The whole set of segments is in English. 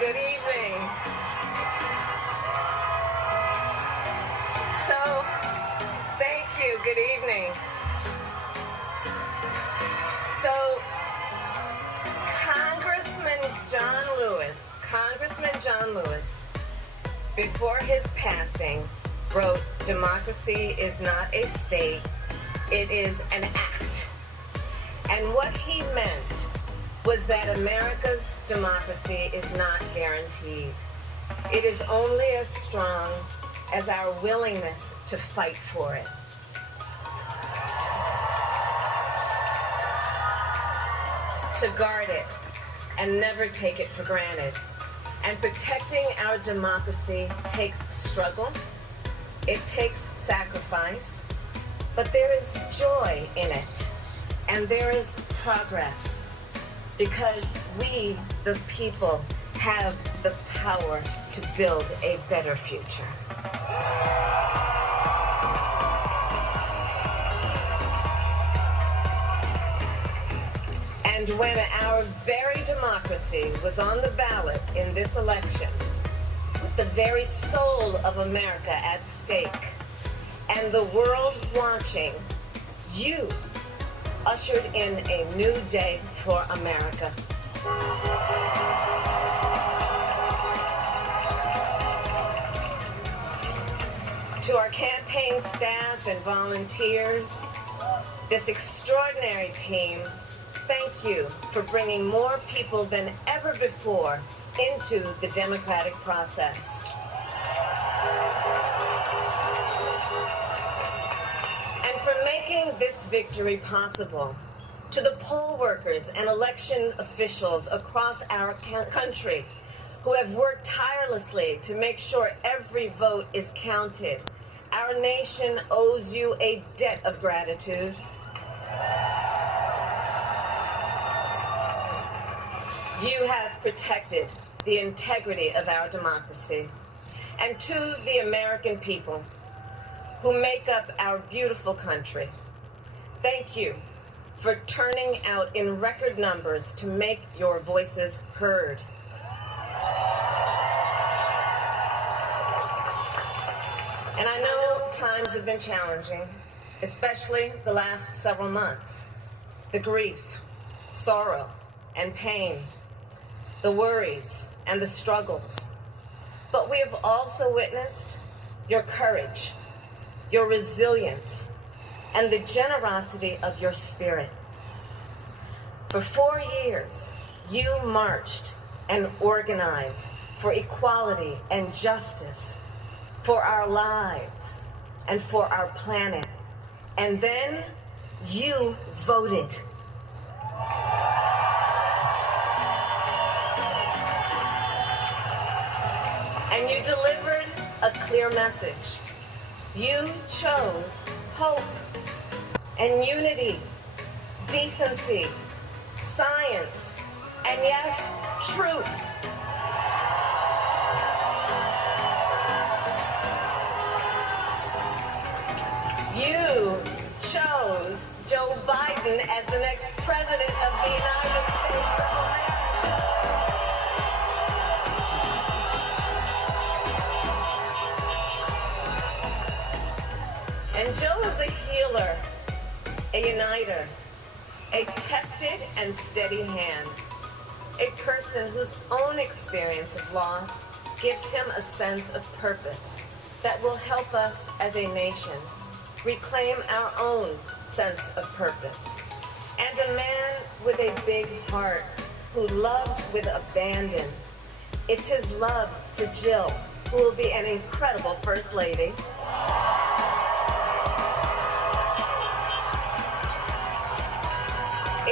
Good evening. So, thank you. Good evening. So, Congressman John Lewis, before his passing, wrote, "Democracy is not a state, it is an act." And what he meant was that America's democracy is not guaranteed. It is only as strong as our willingness to fight for it. To guard it and never take it for granted. And protecting our democracy takes struggle, it takes sacrifice, but there is joy in it, and there is progress, because we, the people, have the power to build a better future. And when our very democracy was on the ballot in this election, with the very soul of America at stake, and the world watching, you ushered in a new day for America. To our campaign staff and volunteers, this extraordinary team, thank you for bringing more people than ever before into the democratic process. And for making this victory possible. To the poll workers and election officials across our country who have worked tirelessly to make sure every vote is counted, our nation owes you a debt of gratitude. You have protected the integrity of our democracy. And to the American people who make up our beautiful country, thank you for turning out in record numbers to make your voices heard. And I know times have been challenging, especially the last several months. The grief, sorrow, and pain, the worries and the struggles. But we have also witnessed your courage, your resilience, and the generosity of your spirit. For 4 years, you marched and organized for equality and justice, for our lives and for our planet. And then you voted. And you delivered a clear message. You chose hope and unity, decency, science, and yes, truth. You chose Joe Biden as the next president of the United States of America. And Joe is a healer, a uniter, a tested and steady hand, a person whose own experience of loss gives him a sense of purpose that will help us as a nation reclaim our own sense of purpose. And a man with a big heart who loves with abandon. It's his love for Jill, who will be an incredible First Lady.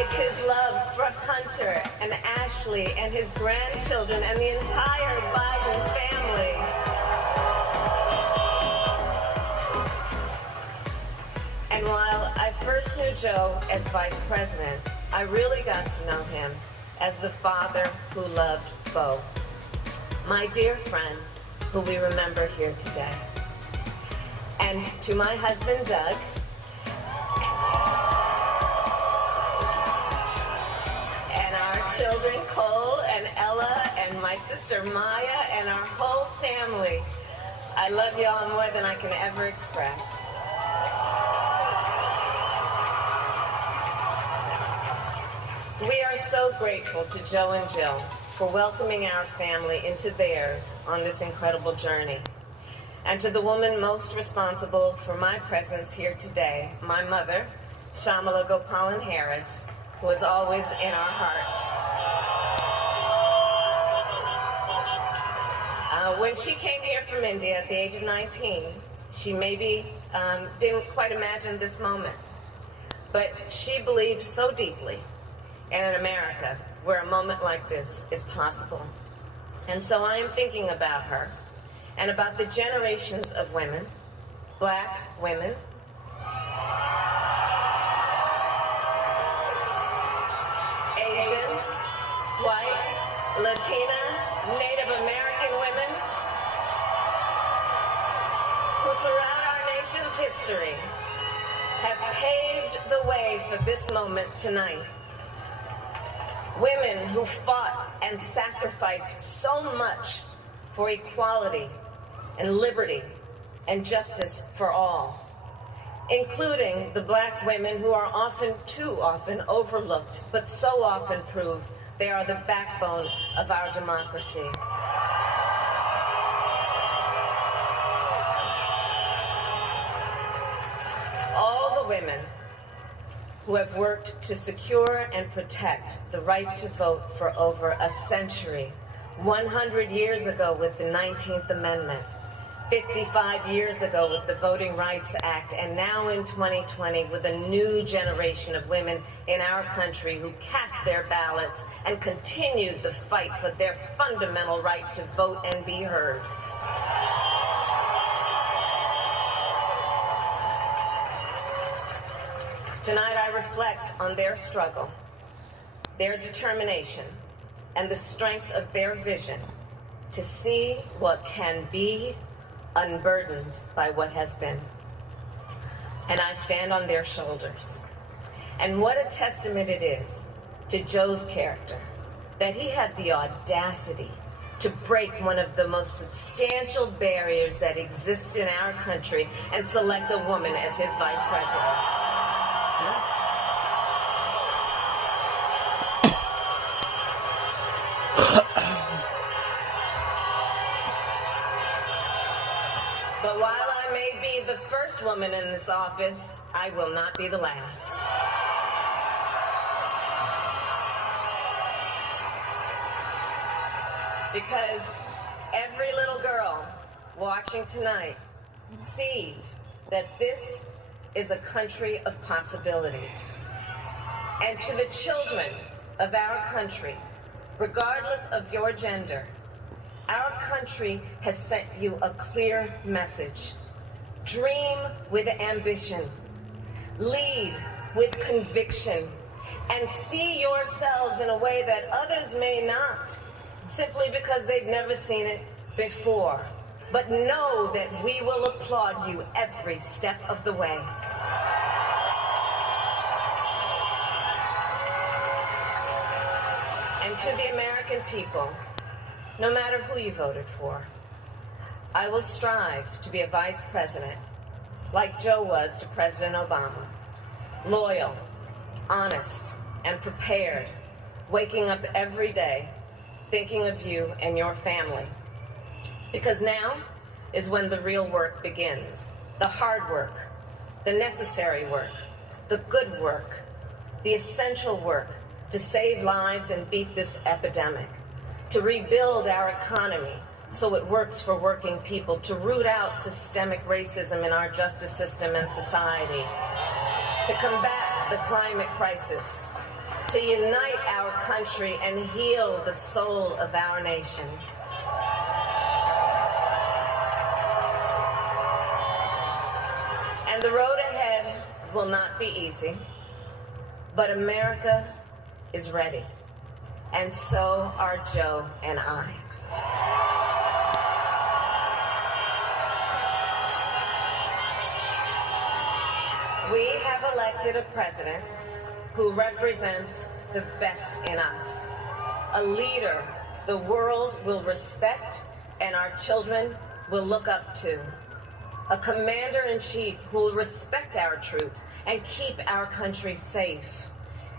It's his love for Hunter and Ashley and his grandchildren and the entire Biden family. And while I first knew Joe as vice president, I really got to know him as the father who loved Bo, my dear friend who we remember here today. And to my husband, Doug, children Cole and Ella and my sister Maya, and our whole family. I love y'all more than I can ever express. We are so grateful to Joe and Jill for welcoming our family into theirs on this incredible journey. And to the woman most responsible for my presence here today, my mother, Shamala Gopalan Harris, who is always in our hearts. When she came here from India at the age of 19, she maybe didn't quite imagine this moment. But she believed so deeply in an America where a moment like this is possible. And so I am thinking about her and about the generations of women, Black women, Asian, white, Latina, Native American women, who throughout our nation's history have paved the way for this moment tonight. Women who fought and sacrificed so much for equality and liberty and justice for all, including the Black women who are often, too often, overlooked, but so often prove they are the backbone of our democracy. All the women who have worked to secure and protect the right to vote for over a century, 100 years ago with the 19th Amendment, 55 years ago with the Voting Rights Act, and now in 2020 with a new generation of women in our country who cast their ballots and continued the fight for their fundamental right to vote and be heard. Tonight I reflect on their struggle, their determination, and the strength of their vision to see what can be unburdened by what has been. And I stand on their shoulders. And what a testament it is to Joe's character that he had the audacity to break one of the most substantial barriers that exists in our country and select a woman as his vice president. But while I may be the first woman in this office, I will not be the last. Because every little girl watching tonight sees that this is a country of possibilities. And to the children of our country, regardless of your gender, our country has sent you a clear message. Dream with ambition, lead with conviction, and see yourselves in a way that others may not, simply because they've never seen it before. But know that we will applaud you every step of the way. And to the American people, no matter who you voted for, I will strive to be a vice president like Joe was to President Obama. Loyal, honest, and prepared, waking up every day thinking of you and your family. Because now is when the real work begins. The hard work, the necessary work, the good work, the essential work to save lives and beat this epidemic, to rebuild our economy so it works for working people, to root out systemic racism in our justice system and society, to combat the climate crisis, to unite our country and heal the soul of our nation. And the road ahead will not be easy, but America is ready. And so are Joe and I. We have elected a president who represents the best in us, a leader the world will respect and our children will look up to. A commander-in-chief who will respect our troops and keep our country safe.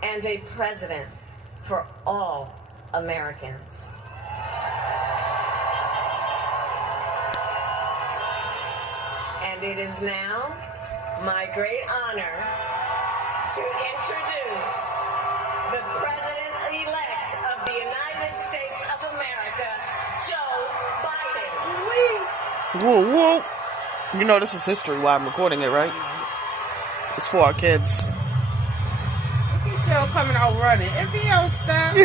And a president for all Americans. And it is now my great honor to introduce the President-elect of the United States of America, Joe Biden. Whoa, whoa. You know this is history while I'm recording it, right? It's for our kids. Look at Joe coming out running. If he don't stop. He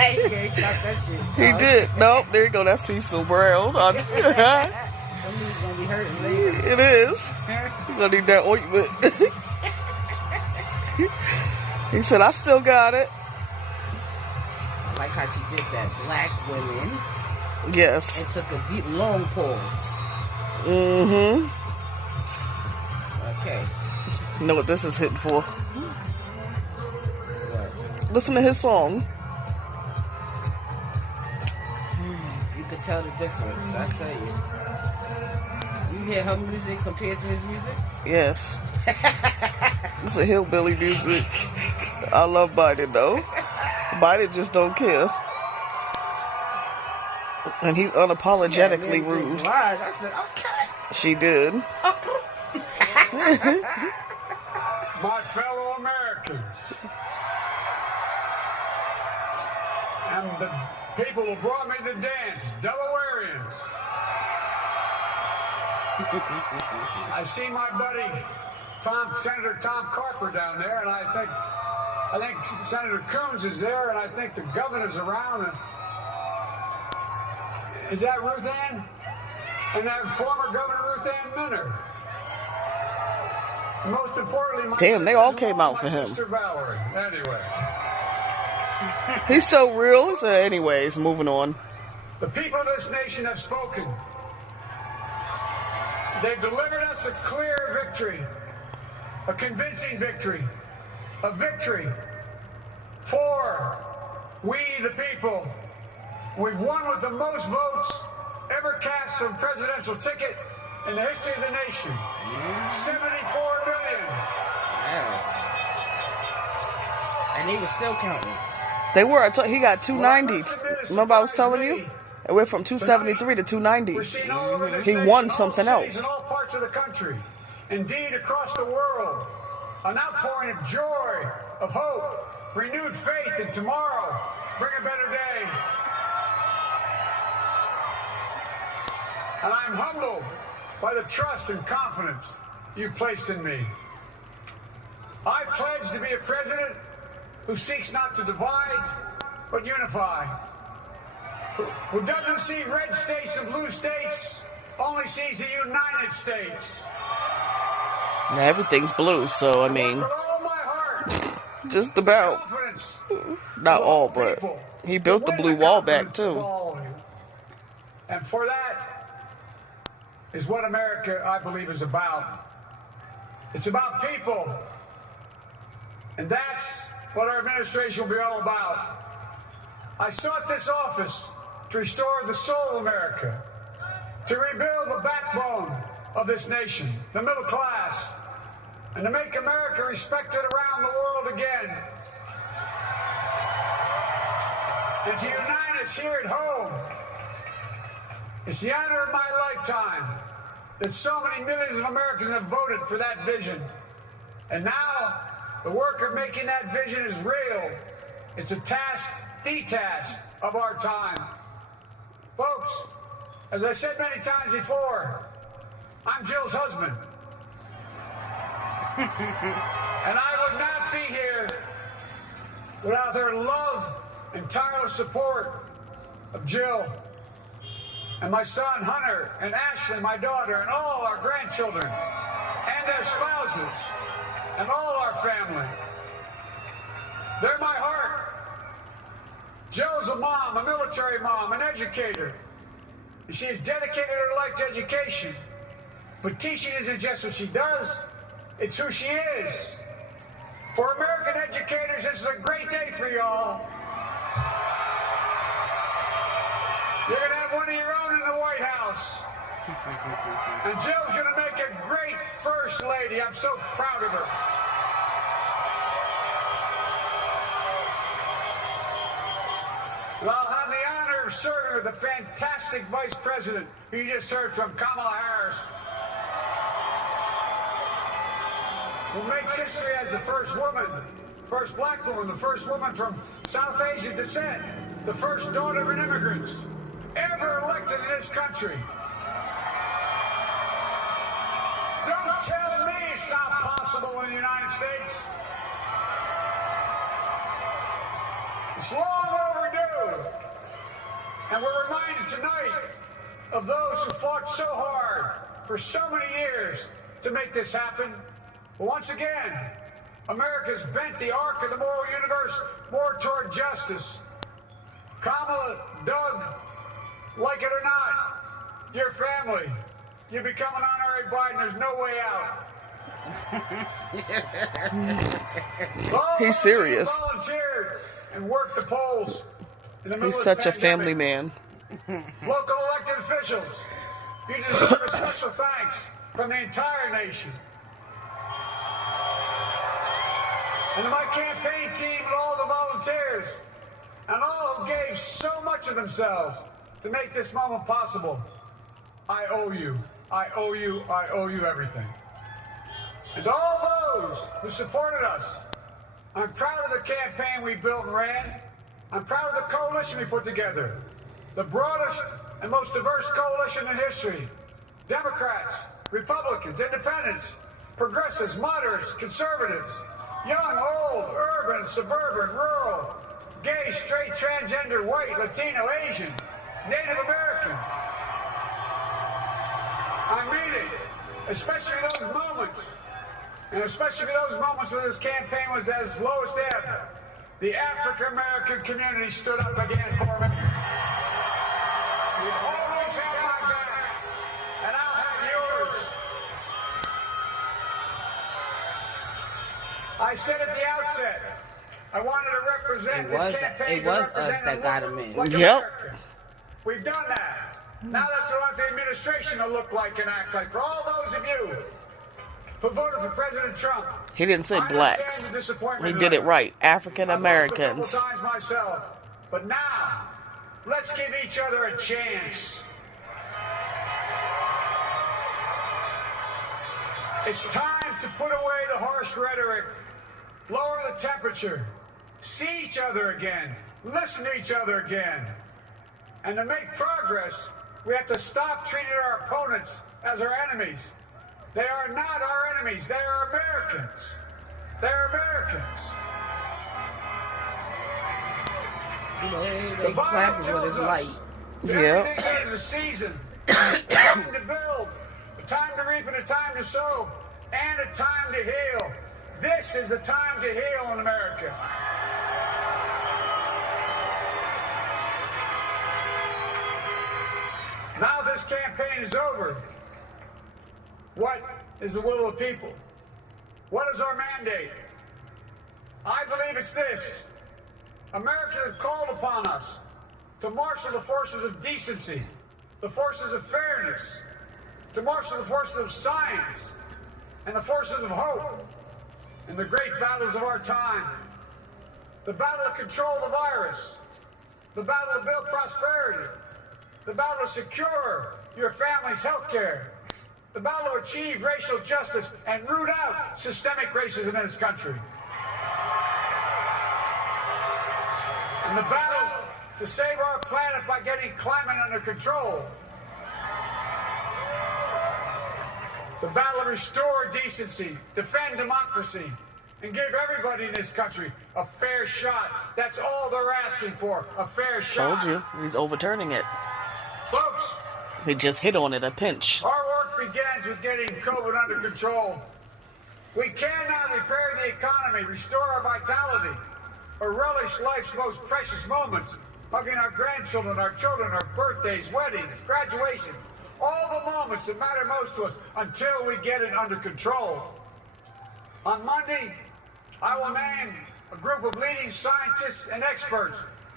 ain't stop that shit. He did. Nope, there you go. That's Cecil Brown. Somebody's gonna be hurting later. It is. You're gonna need that ointment. He said, I still got it. I like how she did that. Black women. Yes. And took a deep, long pause. Mm-hmm. Okay. You know what this is hitting for? What? Listen to his song. You could tell the difference, I tell you. You hear her music compared to his music? Yes. It's a hillbilly music. I love Biden though. Biden just don't care. And he's unapologetically rude. I said, okay. She did. My fellow Americans and the people who brought me to dance, Delawareans. I see my buddy Senator Tom Carper down there, and I think Senator Coons is there, and I think the governor's around. Is that Ruth Ann? And that former Governor Ruth Ann Minner. Most importantly, my damn, they all came out for him. Sister Valerie. Anyway. He's so real. So anyways, moving on. The people of this nation have spoken. They've delivered us a clear victory, a convincing victory, a victory for we the people. We've won with the most votes ever cast for a presidential ticket in the history of the nation. 74 million. Yes. And he was still counting. They were. He got 290. Remember I was telling you? It went from 273 to 290. He won something else. In all parts of the country, indeed across the world, an outpouring of joy, of hope, renewed faith in tomorrow. Bring a better day. And I'm humbled by the trust and confidence you've placed in me. I pledge to be a president who seeks not to divide, but unify. Who doesn't see red states and blue states, only sees the United States. Now everything's blue, so I mean, With all my heart, just about. confidence, Not of all, people, but he built the to blue win wall back confidence of too. all of you. And for that is what America, I believe, is about. It's about people. And that's what our administration will be all about. I sought this office to restore the soul of America, to rebuild the backbone of this nation, the middle class, and to make America respected around the world again. And to unite us here at home. It's the honor of my lifetime that so many millions of Americans have voted for that vision. And now, the work of making that vision is real. It's a task, the task of our time. Folks, as I said many times before, I'm Jill's husband. And I would not be here without her love and tireless support of Jill and my son Hunter and Ashley, my daughter, and all our grandchildren and their spouses and all our family. They're my heart. Jill's a mom, a military mom, an educator. And she has dedicated her life to education. But teaching isn't just what she does, it's who she is. For American educators, this is a great day for y'all. have one of your own in the White House. And Jill's going to make a great First Lady. I'm so proud of her. And I'll have the honor of serving with the fantastic Vice President who you just heard from, Kamala Harris, who makes history as the first woman, first black woman, the first woman from South Asian descent, the first daughter of an immigrant ever elected in this country. Don't tell me it's not possible in the United States. It's long overdue. And we're reminded tonight of those who fought so hard for so many years to make this happen. But once again, America's bent the arc of the moral universe more toward justice. Kamala, Doug, like it or not, your family, you become an honorary Biden, there's no way out. He's serious. Volunteered and worked the polls. He's such a family man. Local elected officials, you deserve a special thanks from the entire nation. And to my campaign team and all the volunteers, and all who gave so much of themselves to make this moment possible, I owe you. I owe you. I owe you everything. And to all those who supported us, I'm proud of the campaign we built and ran. I'm proud of the coalition we put together. The broadest and most diverse coalition in history. Democrats, Republicans, Independents, Progressives, Moderates, Conservatives, young, old, urban, suburban, rural, gay, straight, transgender, white, Latino, Asian, Native American. I mean it, especially those moments, and especially those moments when this campaign was at its lowest ebb. The African American community stood up again for me. You always have my back, and I'll have yours. I said at the outset, I wanted to represent this campaign. It was us that got him in. Like Yep. America. We've done that. Now that's what I want the administration to look like and act like. For all those of you who voted for President Trump, He didn't say I understand blacks. the disappointment He did it tonight. right. African I've lost a couple Americans. times myself, but now let's give each other a chance. It's time to put away the harsh rhetoric, lower the temperature, see each other again, listen to each other again. And to make progress, we have to stop treating our opponents as our enemies. They are not our enemies. They are Americans. They're Americans. They clapping with his light. Yep. Everything is a season. A time to build, a time to reap, and a time to sow, and a time to heal. This is the time to heal in America. Now this campaign is over. What is the will of the people? What is our mandate? I believe it's this. America has called upon us to marshal the forces of decency, the forces of fairness, to marshal the forces of science, and the forces of hope in the great battles of our time. The battle to control the virus, the battle to build prosperity, the battle to secure your family's health care, the battle to achieve racial justice and root out systemic racism in this country. And the battle to save our planet by getting climate under control. The battle to restore decency, defend democracy, and give everybody in this country a fair shot. That's all they're asking for, a fair shot. Told you. He's overturning it. Folks, He just hit on it a pinch. our work begins with getting COVID under control. We cannot repair the economy, restore our vitality, or relish life's most precious moments, hugging our grandchildren, our children, our birthdays, weddings, graduations, all the moments that matter most to us until we get it under control. On Monday, I will name a group of leading scientists and experts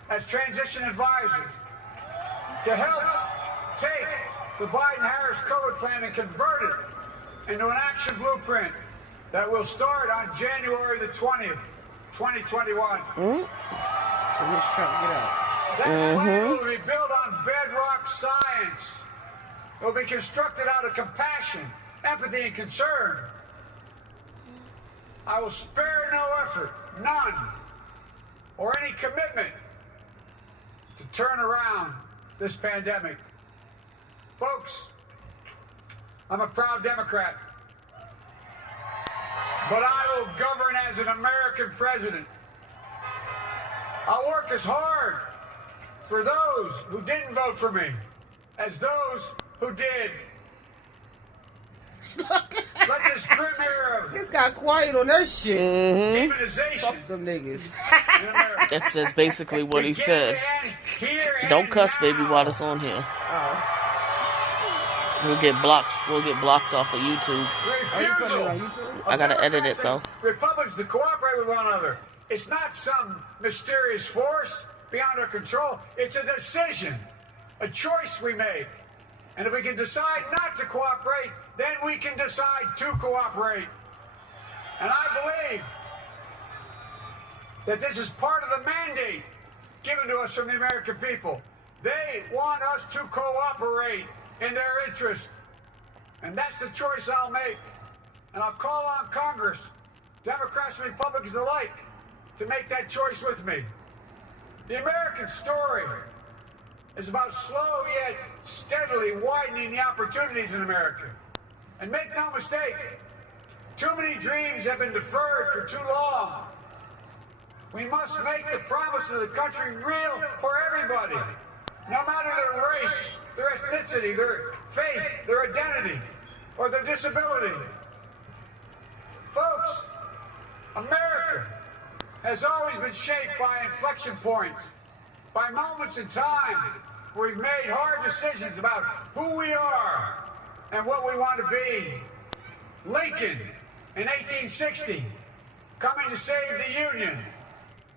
as transition advisors to help take the Biden-Harris COVID plan and convert it into an action blueprint that will start on January the 20th, 2021. So let's Trump get out. That plan will be built on bedrock science. It will be constructed out of compassion, empathy, and concern. I will spare no effort, none, or any commitment to turn around this pandemic. Folks, I'm a proud Democrat, but I will govern as an American president. I'll work as hard for those who didn't vote for me as those who did. Let this grim era of It's got quiet on that shit. demonization Fuck them niggas. in America That's basically what he said. Don't cuss, baby, while it's on here. We'll get blocked. We'll get blocked off of YouTube. Are you putting it on YouTube? I gotta edit it though. Republicans to cooperate with one another. It's not some mysterious force beyond our control. It's a decision, a choice we make. And if we can decide not to cooperate, then we can decide to cooperate. And I believe that this is part of the mandate given to us from the American people. They want us to cooperate in their interest. And that's the choice I'll make. And I'll call on Congress, Democrats and Republicans alike, to make that choice with me. The American story is about slow yet steadily widening the opportunities in America. And make no mistake, too many dreams have been deferred for too long. We must make the promise of the country real for everybody, no matter their race, their ethnicity, their faith, their identity, or their disability. Folks, America has always been shaped by inflection points, by moments in time where we've made hard decisions about who we are and what we want to be. Lincoln in 1860, coming to save the Union.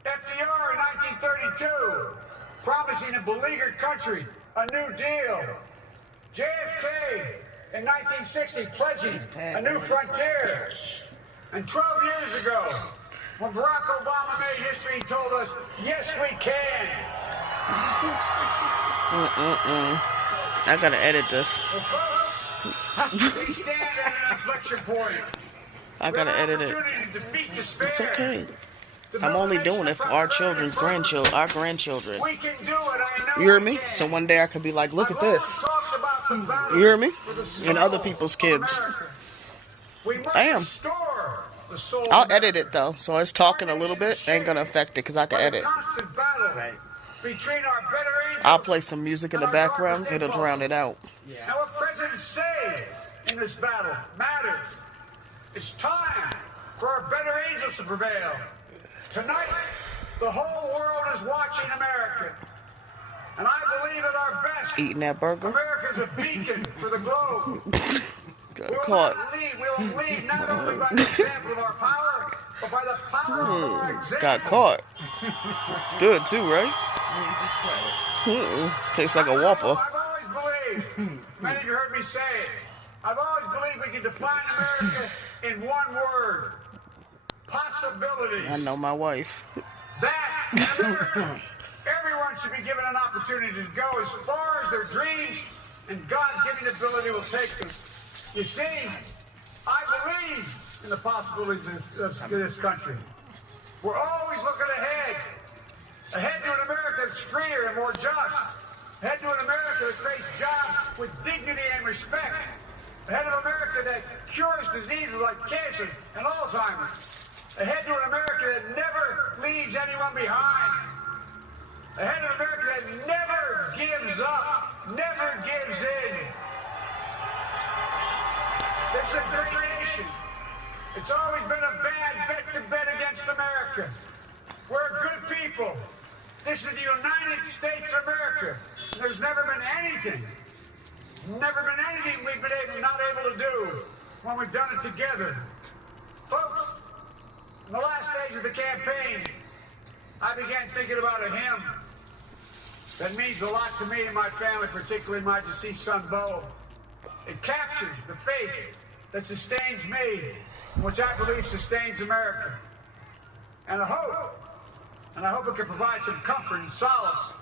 FDR in 1932, promising a beleaguered country a new deal. JFK in 1960, pledging a new frontier. And 12 years ago, when Barack Obama made history, he told us, yes, we can. I gotta edit this. We stand at an inflection point. I gotta edit it. It's okay. I'm only doing it for our children's grandchildren, our grandchildren. We can do it, I know. You hear me? So one day I could be like, look at this. You hear me? And other people's kids. I am. I'll edit it though, so it's talking a little bit. Ain't gonna affect it because I can edit. I'll play some music in the background. It'll drown it out. Now what presidents say in this battle matters. It's time for our better angels to prevail. Tonight, the whole world is watching America. And I believe at our best, Eating that burger. America's a beacon for the globe. Got caught. We will lead not only by the example of our power, but by the power of our example. Got caught. It's good too, right? Tastes like a Whopper. I've always believed, many of you heard me say it, I've always believed we can define America in one word. Possibilities. I know my wife. That in America, everyone should be given an opportunity to go as far as their dreams and God-given ability will take them. You see, I believe in the possibilities of this country. We're always looking ahead. Ahead to an America that's freer and more just. Ahead to an America that creates jobs with dignity and respect. Ahead of America that cures diseases like cancer and Alzheimer's. Ahead to an America that never leaves anyone behind. Ahead of America that never gives up, never gives in. This is a great nation. It's always been a bad bet to bet against America. We're good people. This is the United States of America. There's never been anything we've been not able to do when we've done it together. Folks, in the last days of the campaign, I began thinking about a hymn. that means a lot to me and my family, particularly my deceased son, Bo. It captures the faith that sustains me, which I believe sustains America. And I hope it can provide some comfort and solace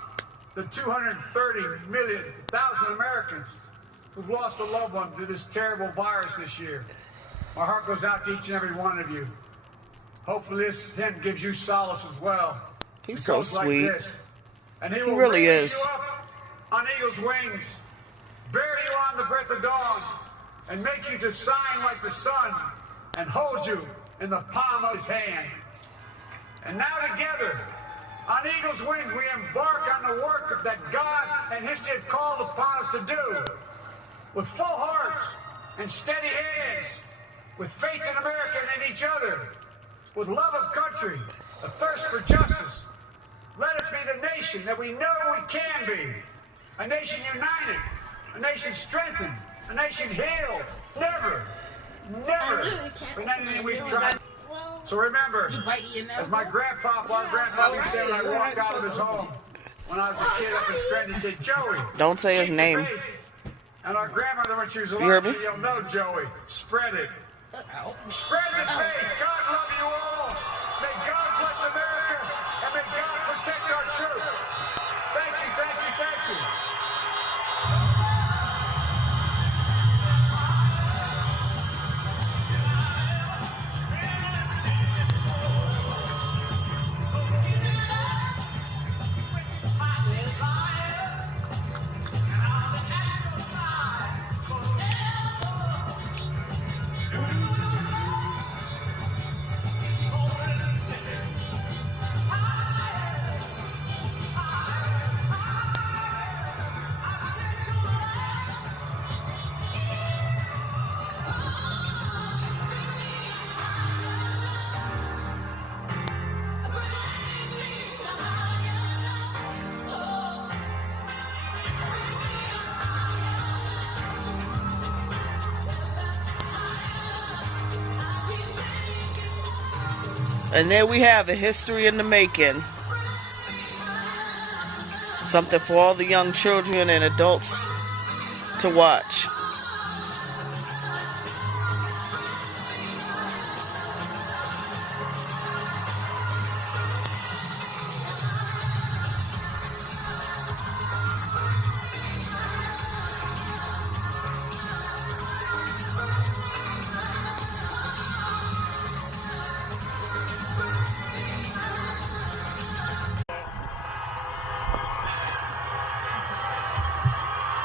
to 230,000 Americans who've lost a loved one to this terrible virus this year. My heart goes out to each and every one of you. Hopefully this hymn gives you solace as well. He's so sweet. Like and he really is. You up on eagle's wings, bear you on the breath of dawn, and make you to shine like the sun, and hold you in the palm of his hand. And now together, on eagle's wings, we embark on the work that God and history have called upon us to do. With full hearts and steady hands, with faith in America and in each other, with love of country, a thirst for justice. Let us be the nation that we know we can be. A nation united, a nation strengthened, a nation healed. Never been anything we've tried. So remember, as my grandpa, our grandfather said when I walked out of his home when I was a kid up in Scranton, he said, Joey. Don't say his name. And our grandmother, when she was You heard alive, me? said, you'll know, Joey. Spread it. Spread the faith. God love you all. May God bless America, and may God protect our troops. Thank you, thank you, thank you. And there we have it, history in the making. Something for all the young children and adults to watch.